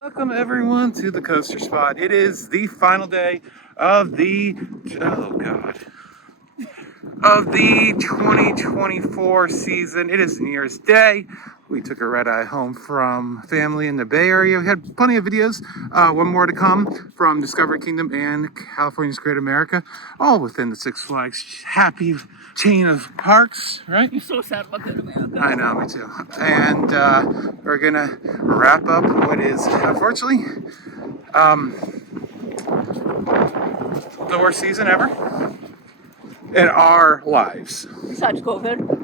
Welcome everyone to the Coaster Spot. It is the final day of the 2024 season. It is New Year's Day. We took a red-eye home from family in the Bay Area. We had plenty of videos, one more to come from Discovery Kingdom and California's Great America, all within the Six Flags happy chain of parks, right? I'm so sad about Great America. I know, me too. And we're gonna wrap up what is, unfortunately, the worst season ever in our lives. Besides COVID.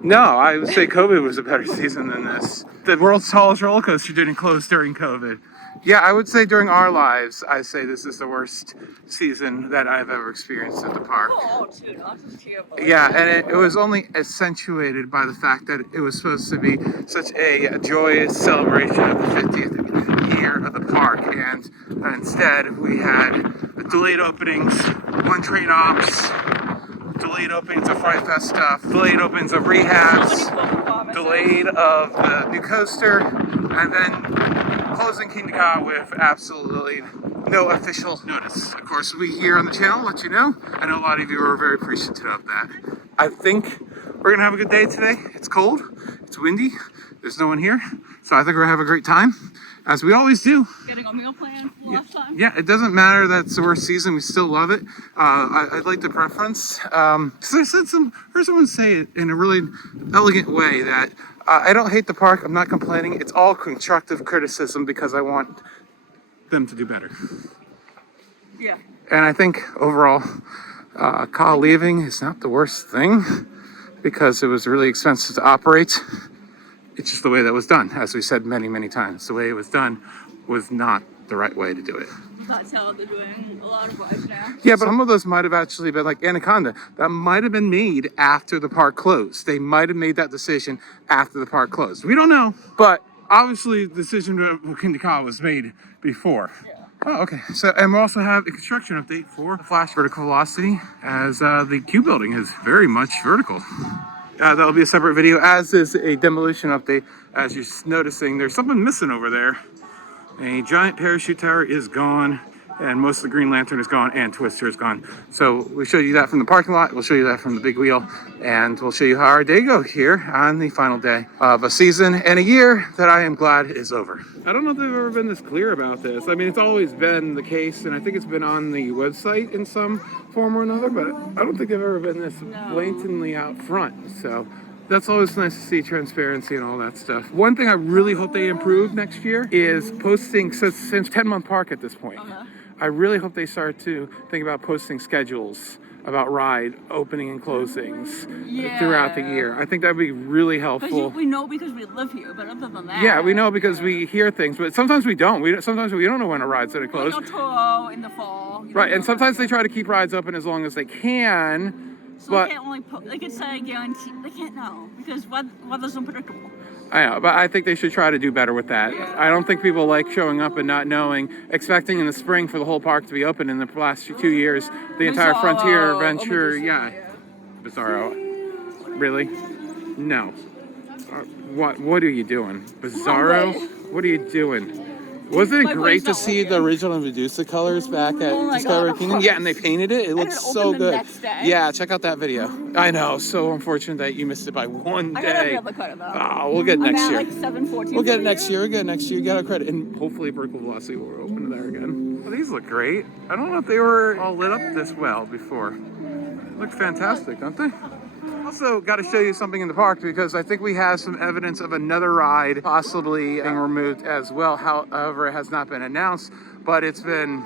No, I would say COVID was a better season than this. The world's tallest roller coaster didn't close during COVID. Yeah, I would say during our lives, I say this is the worst season that I've ever experienced at the park. Oh, dude, that's just terrible. Yeah, and it was only accentuated by the fact that it was supposed to be such a joyous celebration of the 50th year of the park, and instead we had delayed openings, one train ops, delayed openings of Fright Fest stuff, delayed openings of rehabs, delayed of the new coaster, and then closing Kingda Ka with absolutely no official notice. Of course, we here on the channel let you know. I know a lot of you are very appreciative of that. I think we're gonna have a good day today. It's cold, it's windy, there's no one here, so I think we're gonna have a great time, as we always do. Getting a meal plan last time. Yeah, it doesn't matter that's the worst season, we still love it. I like the preference. Because I heard someone say it in a really elegant way that I don't hate the park, I'm not complaining, it's all constructive criticism because I want them to do better. Yeah. And I think overall, Ka leaving is not the worst thing because it was really expensive to operate. It's just the way that was done, as we said many, many times. The way it was done was not the right way to do it. That's how they're doing a lot of rides now. Yeah, but some of those might have actually been like Anaconda. That might have been made after the park closed. They might have made that decision after the park closed. We don't know, but obviously the decision to Kingda Ka was made before. Yeah. Oh, okay. So, and we also have a construction update for the Flash Vertical Velocity, as the Q building is very much vertical. That'll be a separate video, as is a demolition update. As you're noticing, there's something missing over there. A giant parachute tower is gone, and most of the Green Lantern is gone, and Twister is gone. So we showed you that from the parking lot, we'll show you that from the big wheel, and we'll show you how our day goes here on the final day of a season and a year that I am glad is over. I don't know if they've ever been this clear about this. I mean, it's always been the case, and I think it's been on the website in some form or another, but I don't think they've ever been this blatantly out front. So that's always nice to see, transparency and all that stuff. One thing I really hope they improve next year is posting, since 10-month park at this point. I really hope they start to think about posting schedules about ride opening and closings throughout the year. I think that'd be really helpful. We know because we live here, but other than that. Yeah, we know because we hear things, but sometimes we don't. Sometimes we don't know when a ride's gonna close. Like Toro in the fall. Right, and sometimes they try to keep rides open as long as they can. So but they can't only they could say guarantee. They can't know because weather's unpredictable. I know, but I think they should try to do better with that. I don't think people like showing up and not knowing, expecting in the spring for the whole park to be open in the last 2 years. The entire Frontier Adventure, Bizarro. Really? No. What are you doing? Bizarro? What are you doing? Wasn't it great to see the original Medusa colors back at Discovery Kingdom? Yeah, and they painted it. It looks so good. Yeah, check out that video. I know, so unfortunate that you missed it by one day. I gotta be able to cut it though. Oh, we'll get it next year. Like 7:14. We'll get it next year. We'll get it next year. You got our credit, and hopefully Vertical Velocity will open there again. Well, these look great. I don't know if they were all lit up this well before. They look fantastic, don't they? Also got to show you something in the park because I think we have some evidence of another ride possibly being removed as well. However, it has not been announced, but it's been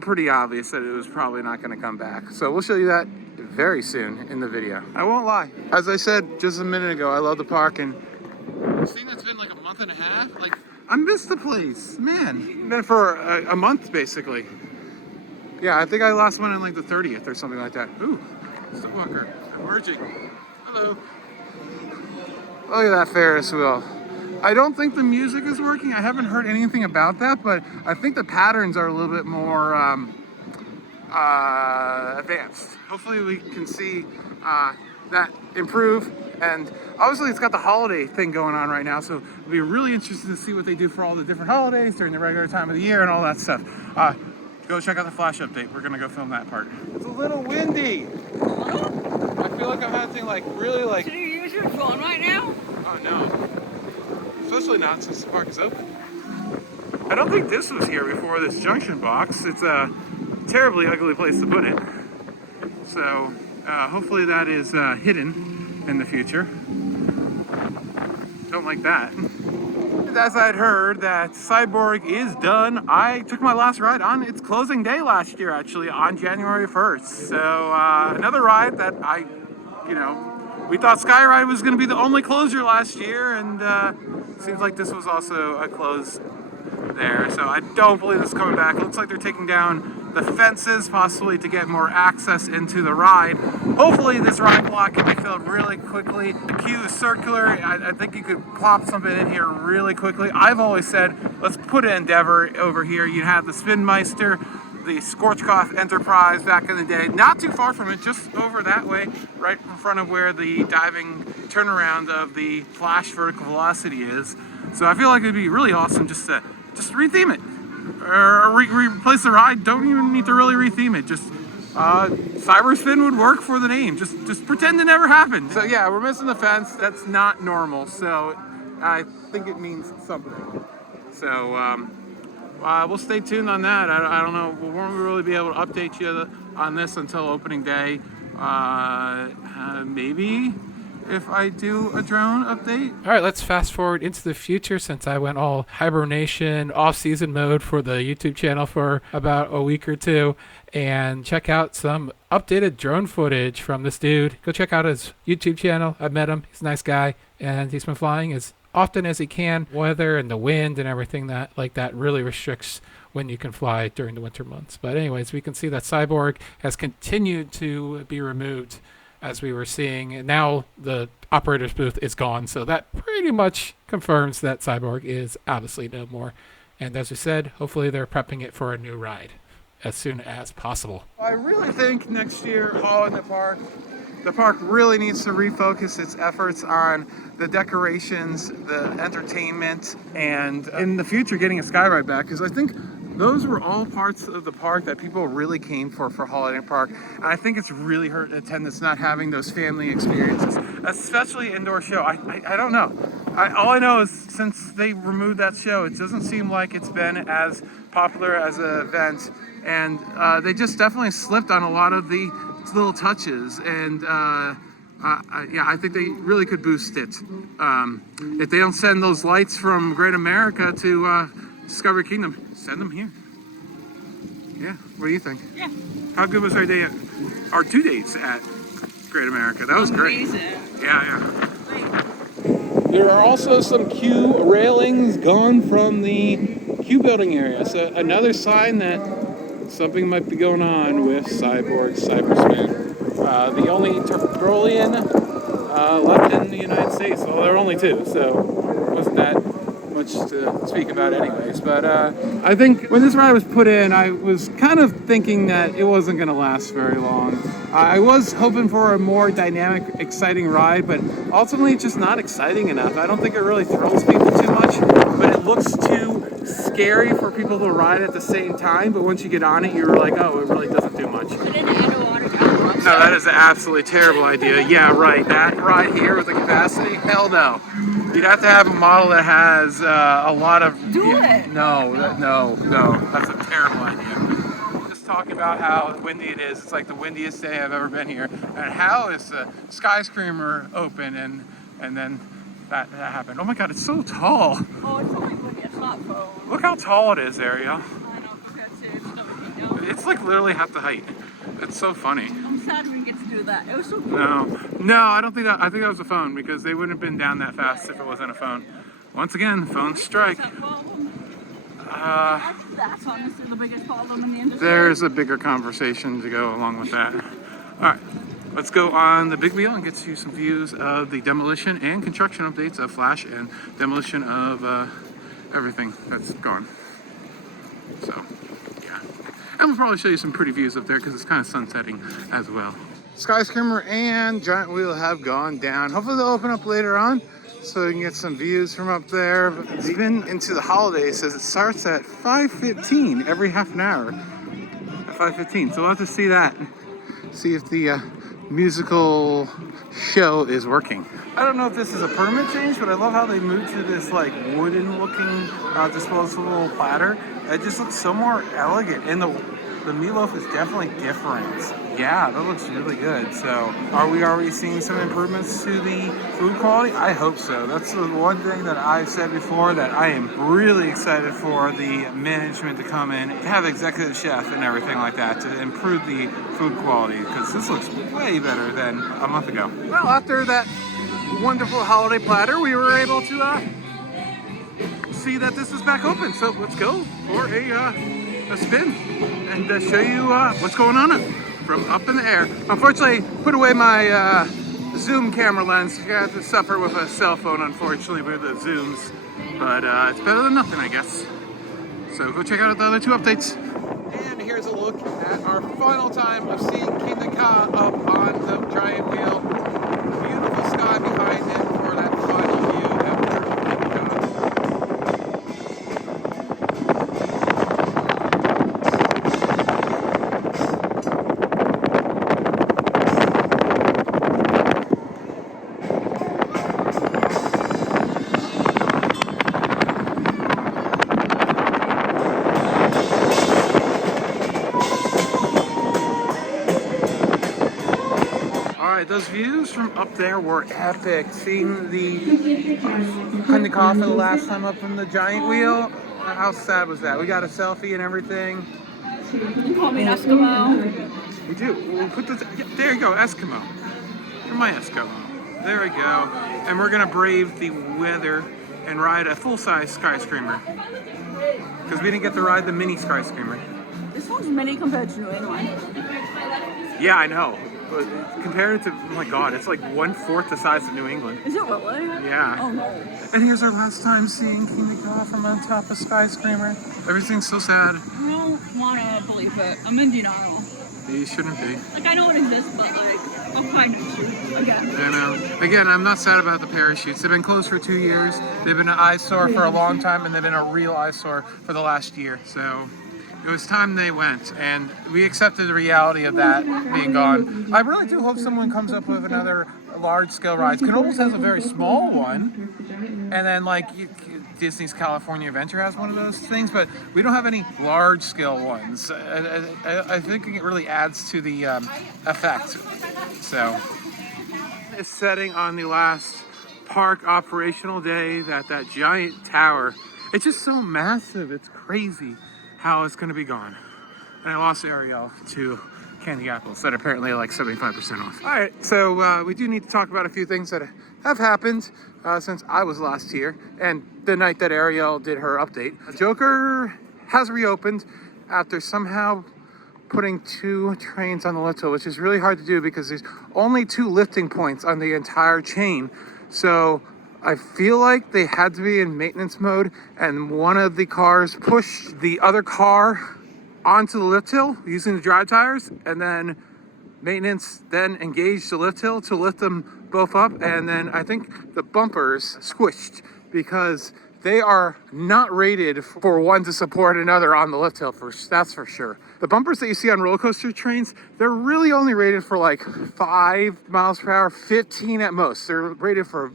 pretty obvious that it was probably not going to come back. So we'll show you that very soon in the video. I won't lie. As I said just a minute ago, I love the park, and seeing it's been like a month and a half, like I missed the place, man. Been for a month basically. Yeah, I think I last went on like the 30th or something like that. Ooh, Stillwalker. Emerging. Hello. Look at that Ferris wheel. I don't think the music is working. I haven't heard anything about that, but I think the patterns are a little bit more advanced. Hopefully we can see that improve. And obviously it's got the holiday thing going on right now, so it'll be really interesting to see what they do for all the different holidays during the regular time of the year and all that stuff. Go check out the flash update. We're gonna go film that part. It's a little windy. I feel like I'm having like really like. Should you use your phone right now? Oh no. Especially not since the park is open. I don't think this was here before, this junction box. It's a terribly ugly place to put it. So hopefully that is hidden in the future. Don't like that. As I'd heard that Cyborg is done, I took my last ride on its closing day last year, actually, on January 1st. So another ride that we thought Skyride was going to be the only closure last year, and seems like this was also a close there. So I don't believe this is coming back. It looks like they're taking down the fences, possibly to get more access into the ride. Hopefully this ride block can be filled really quickly. The queue is circular. I think you could plop something in here really quickly. I've always said, let's put an Endeavor over here. You have the Spinmeister, the Scorchcoff Enterprise back in the day. Not too far from it, just over that way, right in front of where the diving turnaround of the Flash Vertical Velocity is. So I feel like it'd be really awesome just to retheme it. Or replace the ride. Don't even need to really retheme it. Just Cyberspin would work for the name. Just pretend it never happened. So yeah, we're missing the fence. That's not normal. So I think it means something. So we'll stay tuned on that. I don't know. We won't really be able to update you on this until opening day. Maybe if I do a drone update. All right, let's fast forward into the future since I went all hibernation off-season mode for the YouTube channel for about a week or two, and check out some updated drone footage from this dude. Go check out his YouTube channel. I've met him. He's a nice guy, and he's been flying as often as he can. Weather and the wind and everything that really restricts when you can fly during the winter months. But anyways, we can see that Cyborg has continued to be removed, as we were seeing, and now the operator's booth is gone, so that pretty much confirms that Cyborg is obviously no more. And as we said, hopefully they're prepping it for a new ride as soon as possible. I really think next year, in the park really needs to refocus its efforts on the decorations, the entertainment, and in the future getting a Skyride back, because I think those were all parts of the park that people really came for Holiday Park. And I think it's really hurt attendance not having those family experiences, especially indoor show. I don't know. All I know is since they removed that show, it doesn't seem like it's been as popular as an event. And they just definitely slipped on a lot of the little touches. And yeah, I think they really could boost it. If they don't send those lights from Great America to Discovery Kingdom, send them here. Yeah, what do you think? Yeah. How good was our 2 days at Great America? That was great. Yeah. There are also some queue railings gone from the queue building area. So another sign that something might be going on with Cyborg Cyberspin. The only Terpurolian left in the United States. Well, there are only two, so it wasn't that much to speak about anyways. But I think when this ride was put in, I was kind of thinking that it wasn't going to last very long. I was hoping for a more dynamic, exciting ride, but ultimately it's just not exciting enough. I don't think it really thrills people too much, but it looks too scary for people to ride at the same time. But once you get on it, you're like, oh, it really doesn't do much. No, that is an absolutely terrible idea. Yeah, right. That ride here with the capacity, hell no. You'd have to have a model that has a lot of... Do it! No. That's a terrible idea. Just talking about how windy it is. It's like the windiest day I've ever been here. And how is the skyscraper open and then that happened? Oh my god, it's so tall. Oh, it's only windy. It's not foam. Look how tall it is, Ariel. I know. It's like literally half the height. It's so funny. I'm sad we didn't get to do that. It was so cool. No, I don't think that. I think that was a phone because they wouldn't have been down that fast if it wasn't a phone. Once again, phones strike. I think that's honestly the biggest problem in the industry. There's a bigger conversation to go along with that. All right, let's go on the big wheel and get you some views of the demolition and construction updates of Flash and demolition of everything that's gone. So, yeah. And we'll probably show you some pretty views up there because it's kind of sunsetting as well. Skyscraper and Giant Wheel have gone down. Hopefully they'll open up later on so we can get some views from up there. But even into the holidays, as it starts at 5:15 every half an hour. At 5:15, so we'll have to see that. See if the musical show is working. I don't know if this is a permanent change, but I love how they moved to this like wooden looking disposable platter. It just looks so more elegant, and the meatloaf is definitely different. Yeah, that looks really good. So are we already seeing some improvements to the food quality? I hope so. That's the one thing that I've said before, that I am really excited for the management to come in, to have executive chef and everything like that to improve the food quality, because this looks way better than a month ago. Well, after that wonderful holiday platter, we were able to see that this is back open. So let's go for a spin and show you what's going on from up in the air. Unfortunately, put away my zoom camera lens. You have to suffer with a cell phone, unfortunately, with the zooms. But it's better than nothing, I guess. So go check out the other two updates. And here's a look at our final time of seeing Kingda Ka up on the giant wheel. Beautiful sky behind it for that final view after Kingda Ka. Those views from up there were epic. Seeing the Kingda Ka for the last time up on the giant wheel. How sad was that? We got a selfie and everything. You call me an Eskimo. We do. We'll put this. Yeah, there you go, Eskimo. You're my Eskimo. There we go. And we're gonna brave the weather and ride a full-size skyscraper, because we didn't get to ride the mini skyscraper. This one's mini compared to New England. Yeah, I know. But compared to, oh my god, it's like 1/4 the size of New England. Is it really? Yeah. Oh no. And here's our last time seeing Kingda Ka from on top of skyscraper. Everything's so sad. I don't want to believe it. I'm in denial. You shouldn't be. Like, I know it exists, but like, I'm kind of shoot again. I know. Again, I'm not sad about the parachutes. They've been closed for 2 years. They've been an eyesore for a long time, and they've been a real eyesore for the last year. So it was time they went, and we accepted the reality of that being gone. I really do hope someone comes up with another large-scale ride. Knoebels has a very small one, and then like Disney's California Adventure has one of those things, but we don't have any large-scale ones. I think it really adds to the effect. So it's setting on the last park operational day. That giant tower, it's just so massive. It's crazy how it's going to be gone. And I lost Ariel to candy apples that are apparently like 75% off. All right, so we do need to talk about a few things that have happened since I was last here and the night that Ariel did her update. Joker has reopened after somehow putting 2 trains on the lift hill, which is really hard to do because there's only 2 lifting points on the entire chain. So I feel like they had to be in maintenance mode, and one of the cars pushed the other car onto the lift hill using the drive tires, and then maintenance then engaged the lift hill to lift them both up, and then I think the bumpers squished because they are not rated for one to support another on the lift hill, that's for sure. The bumpers that you see on roller coaster trains, they're really only rated for like 5 miles per hour, 15 at most. They're rated for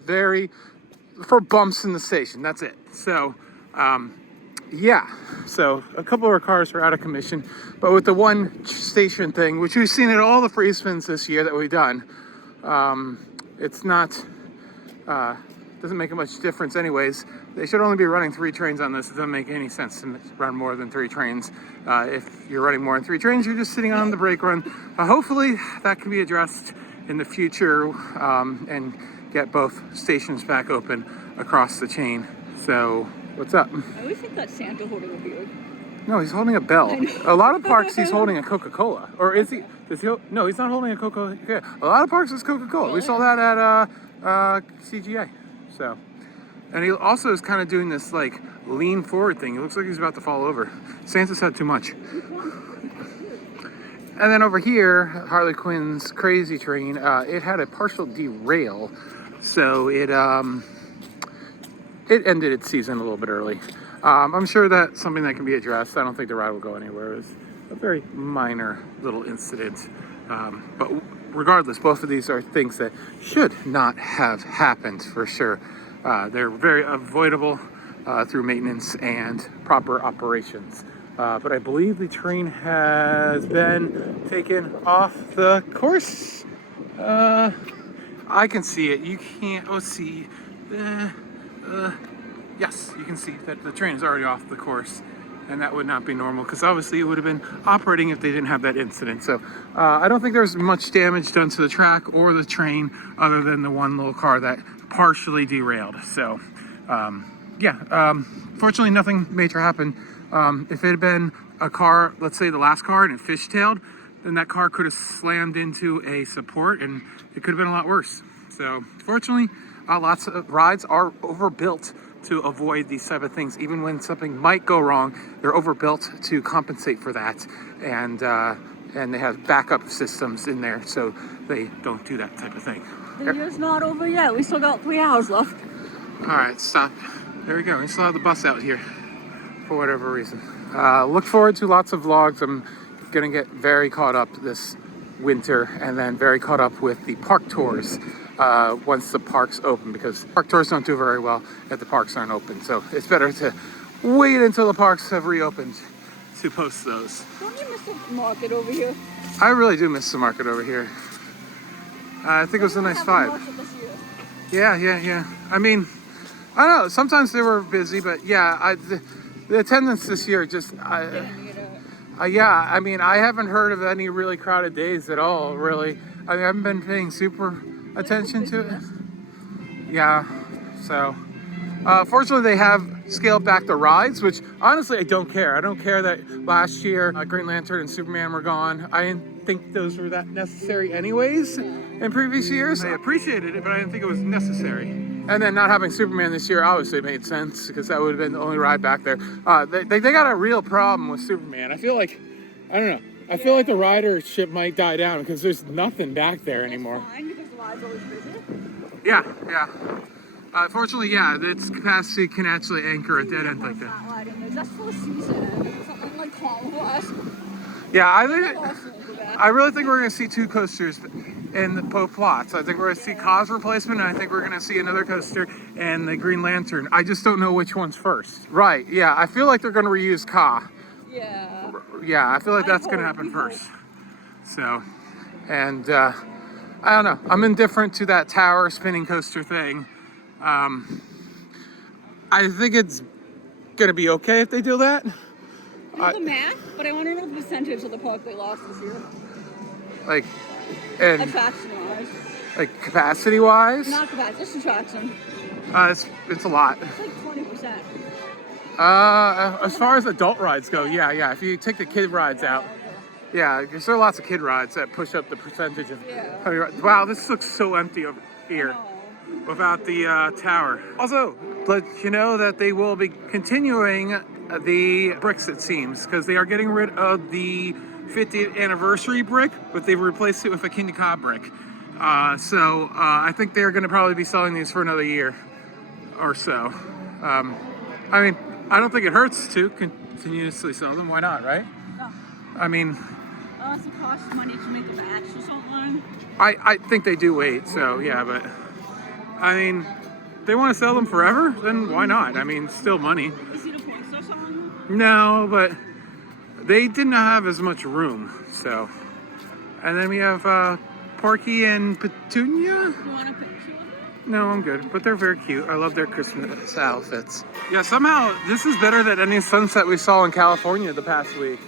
bumps in the station, that's it. So, yeah. So a couple of our cars are out of commission, but with the one station thing, which we've seen at all the free spins this year that we've done, it's not, doesn't make much difference anyways. They should only be running 3 trains on this. It doesn't make any sense to run more than 3 trains. If you're running more than 3 trains, you're just sitting on the brake run. Hopefully that can be addressed in the future and get both stations back open across the chain. So, what's up? I always think that Santa holding a beard. No, he's holding a bell. A lot of parks he's holding a Coca-Cola. Or is he? No, he's not holding a Coca-Cola. Yeah. A lot of parks is Coca-Cola. Really? We saw that at CGA. So, and he also is kind of doing this like lean forward thing. It looks like he's about to fall over. Santa's had too much. And then over here, Harley Quinn's Crazy Train, it had a partial derail, so it ended its season a little bit early. I'm sure that's something that can be addressed. I don't think the ride will go anywhere. It was a very minor little incident. But regardless, both of these are things that should not have happened for sure. They're very avoidable through maintenance and proper operations. But I believe the train has been taken off the course. I can see it. You can't. Oh, see. Yes, you can see that the train is already off the course, and that would not be normal because obviously it would have been operating if they didn't have that incident. So I don't think there's much damage done to the track or the train other than the one little car that partially derailed. So fortunately nothing major happened. If it had been a car, let's say the last car, and it fishtailed, then that car could have slammed into a support and it could have been a lot worse. So fortunately, lots of rides are overbuilt to avoid these type of things. Even when something might go wrong, they're overbuilt to compensate for that, and they have backup systems in there so they don't do that type of thing. The year's not over yet. We still got 3 hours left. All right, stop. There we go. We still have the bus out here for whatever reason. Look forward to lots of vlogs. I'm gonna get very caught up this winter, and then very caught up with the park tours once the parks open, because park tours don't do very well if the parks aren't open. So it's better to wait until the parks have reopened to post those. Don't you miss the market over here? I really do miss the market over here. I think it was a nice vibe. Yeah. I mean, I don't know. Sometimes they were busy, but yeah, the attendance this year just, I mean, I haven't heard of any really crowded days at all, really. I mean, I haven't been paying super attention to it. Yeah, so fortunately they have scaled back the rides, which honestly I don't care. I don't care that last year Green Lantern and Superman were gone. I didn't think those were that necessary anyways in previous years. I appreciated it, but I didn't think it was necessary. And then not having Superman this year obviously made sense, because that would have been the only ride back there. They got a real problem with Superman. I feel like, I don't know, I feel like the ridership might die down because there's nothing back there anymore. That's fine, because the ride's always busy. Yeah. Fortunately, yeah, its capacity can actually anchor a dead end like that. That's for the season. Something like Conquest. Yeah, I really think we're going to see 2 coasters in both lots. I think we're going to see Ka's replacement, and I think we're going to see another coaster and the Green Lantern. I just don't know which one's first. Right, yeah, I feel like they're going to reuse Ka. Yeah. Yeah, I feel like that's going to happen first. So, and I don't know. I'm indifferent to that tower spinning coaster thing. I think it's going to be okay if they do that. I know the math, but I want to know the percentage of the park they lost this year. Like, and attraction-wise. Like capacity-wise? Not capacity, just attraction. It's a lot. It's like 20%. As far as adult rides go, yeah. If you take the kid rides out, yeah, because there are lots of kid rides that push up the percentage of. Yeah. Wow, this looks so empty over here without the tower. Also, let you know that they will be continuing the bricks, it seems, because they are getting rid of the 50th anniversary brick, but they've replaced it with a King Ka brick. So I think they're going to probably be selling these for another year or so. I mean, I don't think it hurts to continuously sell them. Why not, right? No. I mean, unless it costs money to make a batch or something. I think they do wait, so yeah, but I mean, they want to sell them forever, then why not? I mean, still money. Is it a points or something? No, but they didn't have as much room, so. And then we have Porky and Petunia. You want a picture of it? No, I'm good, but they're very cute. I love their Christmas outfits. Yeah, somehow this is better than any sunset we saw in California the past week.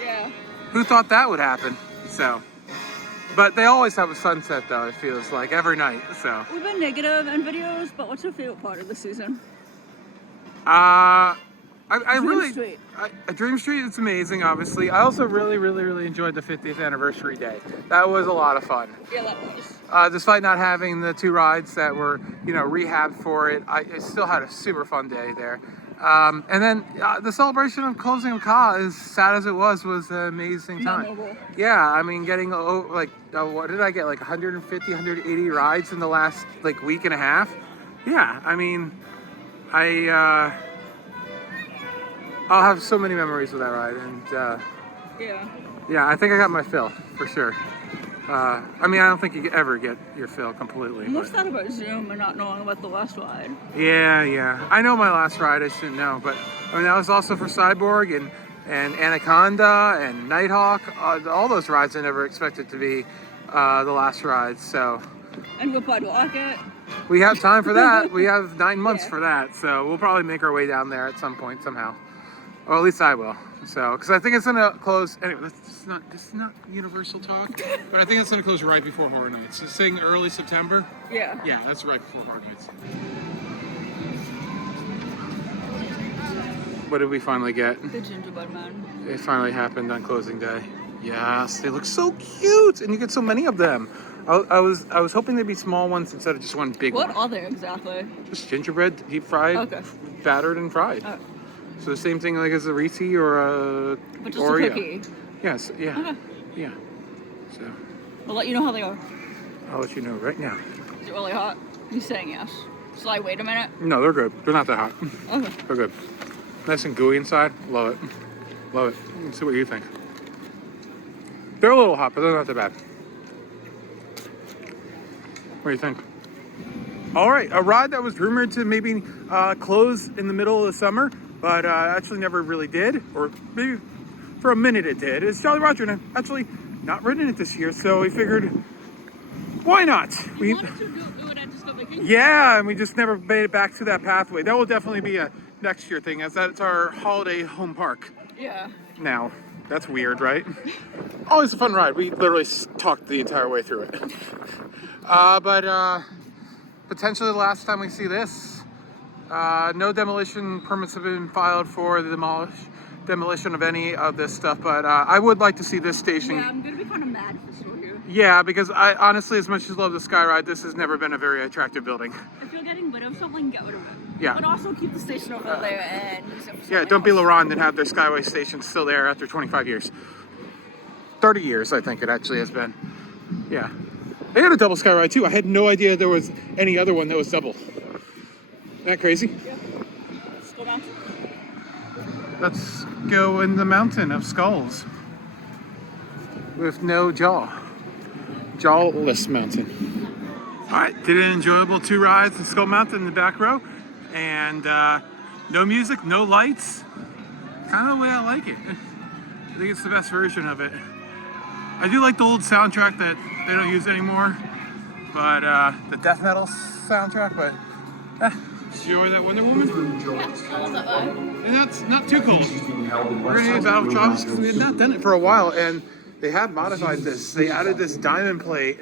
Yeah. Who thought that would happen? So. But they always have a sunset, though, it feels like, every night, so. We've been negative in videos, but what's your favorite part of the season? Dream Street is amazing, obviously. I also really enjoyed the 50th anniversary day. That was a lot of fun. Yeah, that was. Despite not having the 2 rides that were, rehabbed for it, I still had a super fun day there. And then the celebration of closing of Ka, as sad as it was an amazing time. Memorable. Yeah, I mean, getting what did I get? Like 150, 180 rides in the last like week and a half. Yeah, I mean, I'll have so many memories of that ride, and yeah, I think I got my fill for sure. I mean, I don't think you could ever get your fill completely. What's that about Zoom and not knowing about the last ride? Yeah. I know my last ride. I shouldn't know, but I mean that was also for Cyborg and Anaconda and Nighthawk. All those rides I never expected to be the last ride. So. And you'll probably like it. We have time for that. We have 9 months for that, so we'll probably make our way down there at some point somehow. Or at least I will. So, because I think it's gonna close. Anyway, this is not Universal talk, but I think it's gonna close right before Horror Nights. It's saying early September. Yeah. Yeah, that's right before Horror Nights. What did we finally get? The gingerbread man. It finally happened on closing day. Yes, they look so cute, and you get so many of them. I was hoping they'd be small ones instead of just one big one. What are they exactly? Just gingerbread, deep fried, Okay. battered and fried. Oh. So the same thing like as a Reese or a But just Oreo. a cookie. Yes, yeah. Okay. Yeah. So I'll let you know how they are. I'll let you know right now. Is it really hot? You're saying yes. Shall I wait a minute? No, they're good. They're not that hot. Okay. They're good. Nice and gooey inside. Love it. Love it. Let's see what you think. They're a little hot, but they're not that bad. What do you think? All right, a ride that was rumored to maybe close in the middle of the summer, but actually never really did, or maybe for a minute it did, is Jolly Roger, and I've actually not ridden it this year, so we figured, why not? You wanted to do it at Discovery King? Yeah, and we just never made it back to that pathway. That will definitely be a next year thing, as that's our holiday home park Yeah. now. That's weird, right? Always a fun ride. We literally talked the entire way through it. But potentially the last time we see this, no demolition permits have been filed for the demolition of any of this stuff, but I would like to see this station. Yeah, I'm gonna be kind of mad if it's still here. Yeah, because I honestly, as much as love the Sky Ride, this has never been a very attractive building. If you're getting rid of something, get rid of it. Yeah. But also keep the station over there and use it for Yeah, something don't be else. LaRon and have their Skyway station still there after 25 years. 30 years, I think it actually has been. Yeah. They had a double Sky Ride too. I had no idea there was any other one that was double. Isn't that crazy? Yeah. Let's go down. Let's go in the mountain of skulls. With no jaw. Jawless mountain. All right, did an enjoyable 2 rides in Skull Mountain in the back row. And no music, no lights. Kind of the way I like it. I think it's the best version of it. I do like the old soundtrack that they don't use anymore. But the death metal soundtrack, but enjoy that Wonder Woman. Yeah, I love that vibe. And that's not too cool. We're gonna need Battle of Tropics because we had not done it for a while, and they have modified this. They added this diamond plate,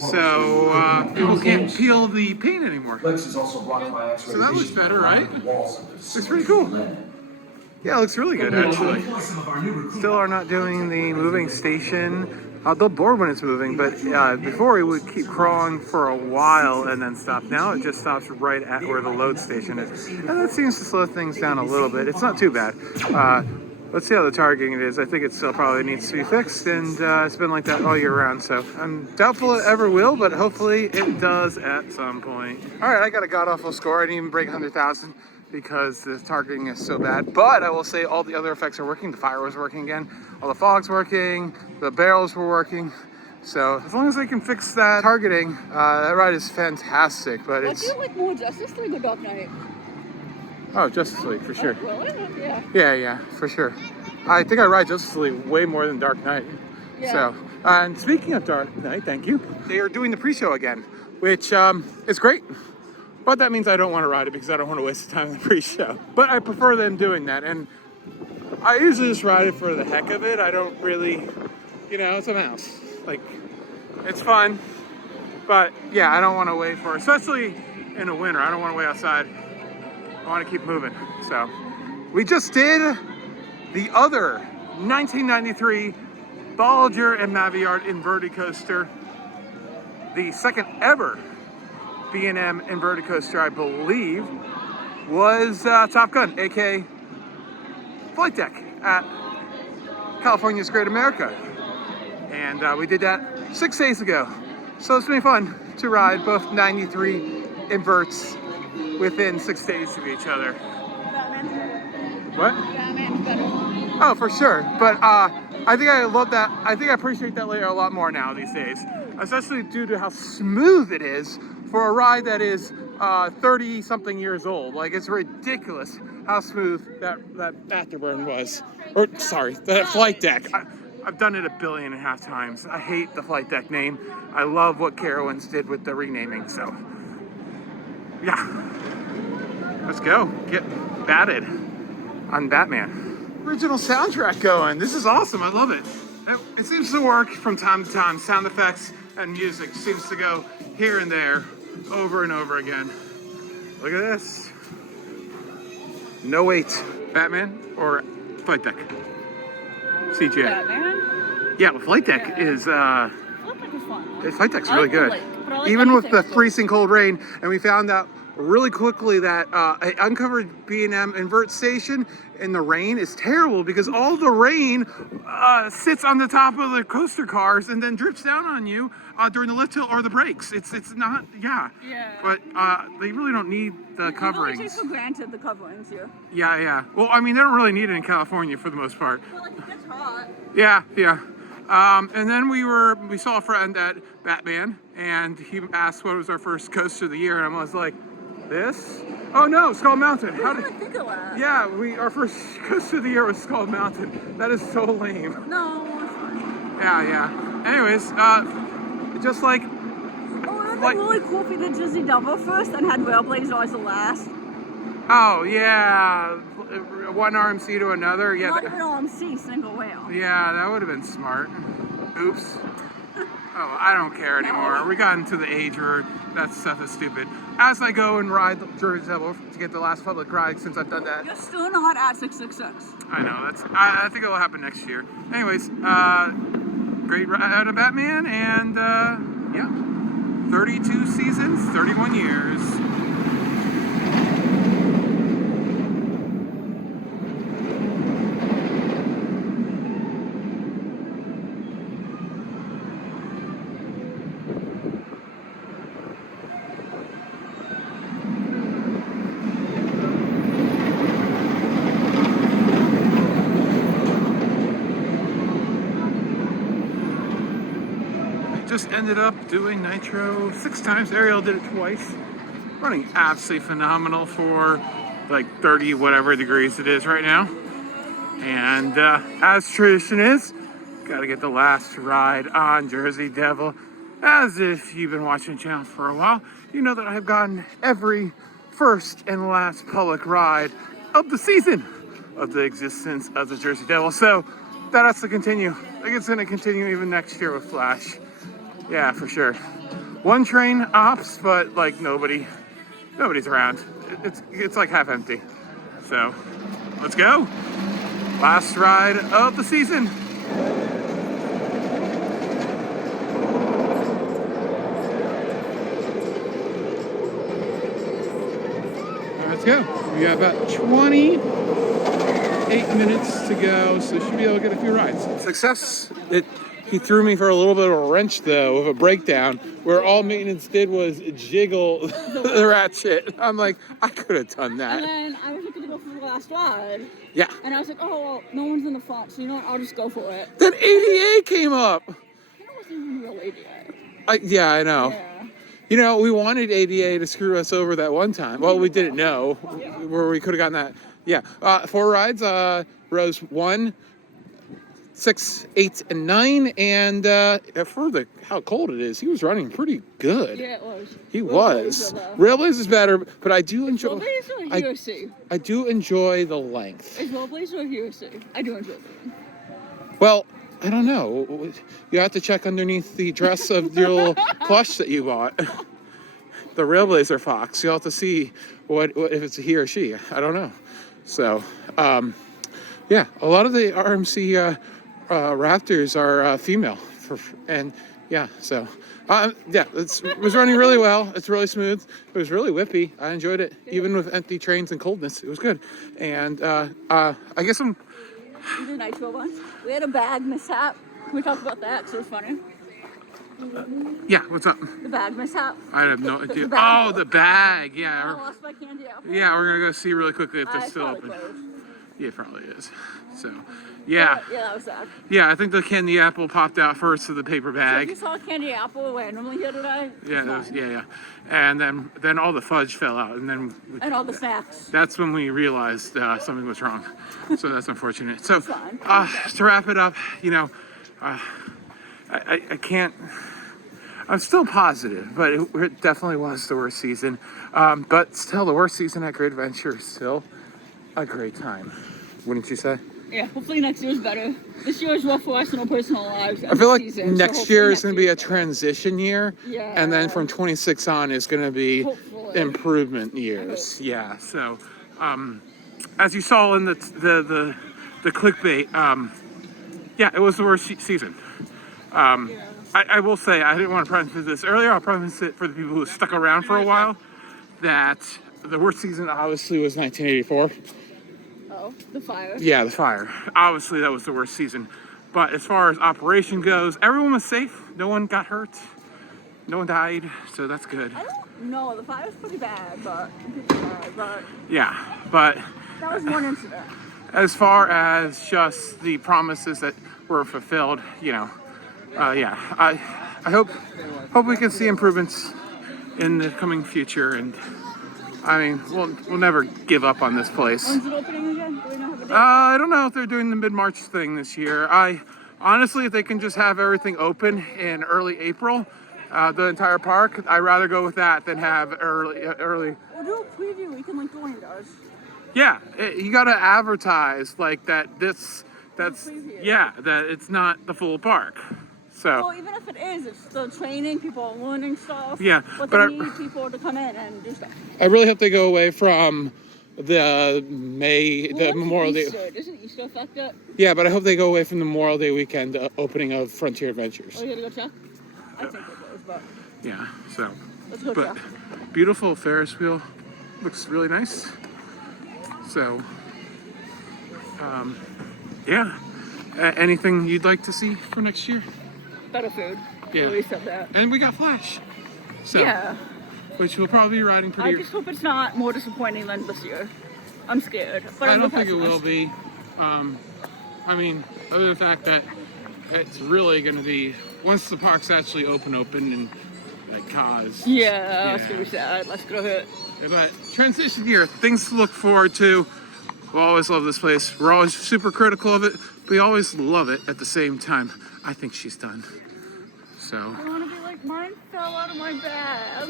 so people can't peel the paint anymore. So that looks better, right? Looks pretty cool. Yeah, it looks really good actually. Still are not doing the moving station. They'll board when it's moving, but before it would keep crawling for a while and then stop. Now it just stops right at where the load station is. And that seems to slow things down a little bit. It's not too bad. Let's see how the targeting it is. I think it still probably needs to be fixed, and it's been like that all year round, so I'm doubtful it ever will, but hopefully it does at some point. All right, I got a god-awful score. I didn't even break 100,000 because the targeting is so bad, but I will say all the other effects are working. The fire was working again, all the fog's working, the barrels were working. So as long as they can fix that targeting, that ride is fantastic, but I it's... feel like more Justice League or Dark Knight. Oh, Justice League, for sure. Oh, really? Yeah. Yeah, for sure. I think I ride Justice League way more than Dark Knight. Yeah. So, and speaking of Dark Knight, thank you. They are doing the pre-show again, which is great. But that means I don't want to ride it because I don't want to waste the time in the pre-show. But I prefer them doing that, and I usually just ride it for the heck of it. I don't really, it's a mouse. Like, it's fun, but yeah, I don't want to wait for, especially in the winter. I don't want to wait outside. I want to keep moving. So we just did the other 1993 Bollinger and Maviart inverted coaster, the second ever B&M inverted coaster, I believe. was Top Gun, aka Flight Deck at California's Great America. And we did that 6 days ago. So it's been fun to ride both 93 inverts within 6 days of each other. What? Oh, for sure. But I think I love that. I think I appreciate that layer a lot more now these days, especially due to how smooth it is for a ride that is 30 something years old. Like, it's ridiculous how smooth that afterburn was. Or sorry, that flight deck. I've done it 1.5 billion times. I hate the flight deck name. I love what Carowinds did with the renaming. So yeah, let's go get batted on Batman. Original soundtrack going. This is awesome. I love it. It seems to work from time to time. Sound effects and music seems to go here and there over and over again. Look at this. No wait. Batman or Flight Deck? CJ. Batman? Yeah, well, Flight Deck is Flight Deck is fun. Flight Deck's really good. Like Even with the freezing cold rain, and we found out really quickly that an uncovered B&M invert station in the rain is terrible because all the rain sits on the top of the coaster cars and then drips down on you during the lift hill or the brakes. It's not, yeah. But they really don't need the coverings. You take for granted the coverings here. Yeah. Well, I mean, they don't really need it in California for the most part. Well, like, it gets hot. Yeah. And then we saw a friend at Batman, and he asked what was our first coaster of the year, and I was like, this? Oh no, Skull Mountain. How did I think of that? Yeah, our first coaster of the year was Skull Mountain. That is so lame. No, it's fine. Yeah. Anyways, just like. Oh, that's really cool if you did Jersey Devil first and had Railblazer as the last. Oh yeah, one RMC to another. Yeah. Not even RMC, single whale. Yeah, that would have been smart. Oops. Oh, I don't care anymore. We got into the age where that stuff is stupid. As I go and ride the Jersey Devil to get the last public ride, since I've done that. You're still not at 666. I know, I think it'll happen next year. Anyways, great ride of Batman, and yeah, 32 seasons, 31 years. Just ended up doing Nitro 6 times. Ariel did it twice. Running absolutely phenomenal for like 30 whatever degrees it is right now. And as tradition is, gotta get the last ride on Jersey Devil. As if you've been watching the channel for a while, you know that I've gotten every first and last public ride of the season of the existence of the Jersey Devil. So that has to continue. I think it's gonna continue even next year with Flash. Yeah, for sure. One train ops, but like nobody's around. It's like half empty. So let's go. Last ride of the season. Let's go. We got about 28 minutes to go, so should be able to get a few rides. Success. He threw me for a little bit of a wrench, though, with a breakdown, where all maintenance did was jiggle the ratchet. I'm like, I could have done that. And then I was looking to go for the last ride. Yeah. And I was like, oh, well, no one's in the front, so you know what, I'll just go for it. Then ADA came up. You know, it wasn't even real ADA. Yeah, I know. Yeah. You know, we wanted ADA to screw us over that one time. Well, we didn't know where we could have gotten that. Yeah. 4 rides, rows 1, 6, 8, and 9, and for how cold it is, he was running pretty good. Yeah, it was. He was. Railblazer is better, but I do enjoy. Railblazer or USC? I do enjoy the length. Is Railblazer or USC? I do enjoy it. Well, I don't know. You have to check underneath the dress of your little plush that you bought. The Railblazer Fox. You'll have to see what if it's a he or she. I don't know. So, yeah, a lot of the RMC Raptors are female, and yeah, so Yeah, it was running really well. It's really smooth. It was really whippy. I enjoyed it, even with empty trains and coldness. It was good. And I guess I'm. We did nitro once. We had a bag mishap. Can we talk about that? 'Cause it was funny. Yeah, what's up? The bag mishap. I have no idea. The bag. Oh, the bag. I Yeah. lost my candy apple. Yeah, we're gonna go see really quickly if they're It's still probably open. closed. Yeah, it probably is. So, yeah. Yeah, that was sad. Yeah, I think the candy apple popped out first of the paper So if bag. you saw a candy apple randomly here today, Yeah, it's mine. yeah. And then all the fudge fell out, and then And all the snacks. that's when we realized something was wrong. So that's unfortunate. So fine. to wrap it up, you know, I can't. I'm still positive, but it definitely was the worst season. But still, the worst season at Great Adventure is still a great time, wouldn't you say? Yeah, hopefully next year's better. This year is rough for us in our personal lives. I feel like season, so next hopefully year is next going to be a year's better. transition year, Yeah. and then from 26 on is going to be Hopefully. improvement years. Yeah. So, as you saw in the clickbait, yeah, it was the worst season. I will say, I didn't want to preface this earlier. I'll preface it for the people who stuck around for a while. That the worst season obviously was 1984. Oh, the fire. Yeah, the fire. Obviously, that was the worst season. But as far as operation goes, everyone was safe. No one got hurt. No one died. So that's good. I don't know. The fire's pretty bad, but Yeah, but that was one incident. as far as just the promises that were fulfilled, you know, yeah, I hope we can see improvements in the coming future. And I mean, we'll never give up on this place. When's it opening again? Do we not have a date? I don't know if they're doing the mid-March thing this year. I honestly, if they can just have everything open in early April, the entire park, I'd rather go with that than have early. We'll do a preview. We can link the one does. Yeah, you got to advertise like that. That's preview. yeah, that it's not the full park. So Well, even if it is, it's still training. People are learning stuff. Yeah, But but they need people to come in and do stuff. I really hope they go away from the Well, Memorial Day. Easter. Doesn't Easter affect it? Yeah, but I hope they go away from the Memorial Day weekend opening of Frontier Adventures. Oh, you gotta go check? I think it goes, but Yeah, so. let's go But check. beautiful Ferris wheel, looks really nice. So, yeah. Anything you'd like to see for next year? Better food. Yeah. We already said that. And we got Flash. So, Yeah. which we'll probably be riding I pretty. just hope it's not more disappointing than this year. I'm scared. But I I'm don't a think it pessimist. will be. I mean, other than the fact that it's really going to be once the park's actually open and like cause. Yeah, that's gonna be sad. Let's go ahead. But transition year, things to look forward to. We'll always love this place. We're always super critical of it. But we always love it at the same time. I think she's done. So, I wanna be like, mine fell out of my bag.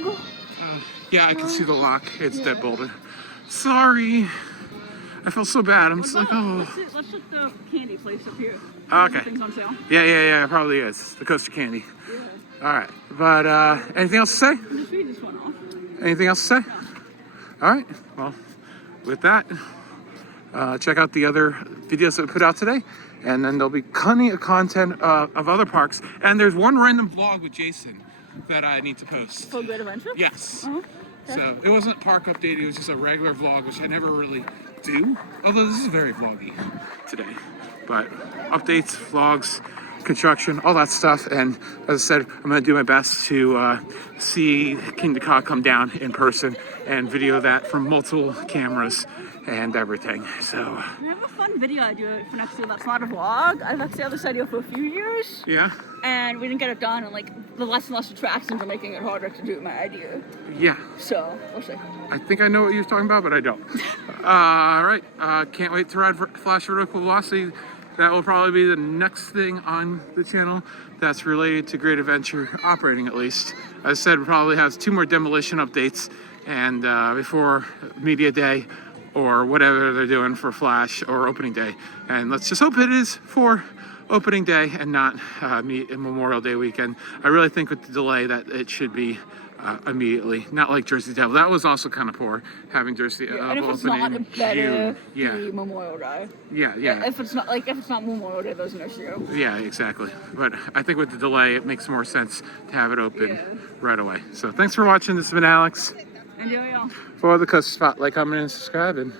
yeah, I can see the lock. It's dead bolted. Sorry. I feel so bad. I'm just like, oh. Let's check the candy place up here. Okay. Things on sale. Yeah, it probably is. The Coaster Candy. Yeah. All right. But anything else to say? Just read this one off. Anything else to say? All right. Well, with that, check out the other videos that we put out today. And then there'll be plenty of content of other parks. And there's one random vlog with Jason that I need to post. For Great Adventure? Yes. Uh-huh. So it wasn't park update, it was just a regular vlog, which I never really do. Although this is very vloggy today. But updates, vlogs, construction, all that stuff. And as I said, I'm gonna do my best to see King Dakar come down in person and video that from multiple cameras and everything. So I have a fun video idea for next year that's not a vlog. I've actually had this idea for a few years. yeah, And we didn't get it done, and like the less and less attractions are making it harder to do my idea. yeah. So we'll see. I think I know what you're talking about, but I don't. All right, can't wait to ride Flash Vertical Velocity. That will probably be the next thing on the channel that's related to Great Adventure, operating at least. As I said, we probably has 2 more Demolition updates, and before Media Day, or whatever they're doing for Flash or opening day. And let's just hope it is for opening day and not Memorial Day weekend. I really think with the delay that it should be immediately. Not like Jersey Devil. That was also kind of poor, having Jersey Devil And if it's open not, in it better June. be Memorial Day. Yeah. If it's not Memorial Day, there's an issue. Yeah, exactly. But I think with the delay, it makes more sense to have it open right away. So thanks for watching. This has been Alex. Enjoy, y'all. For the Coast Spot, like, comment, and subscribe. And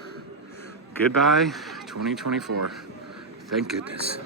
goodbye, 2024. Thank goodness.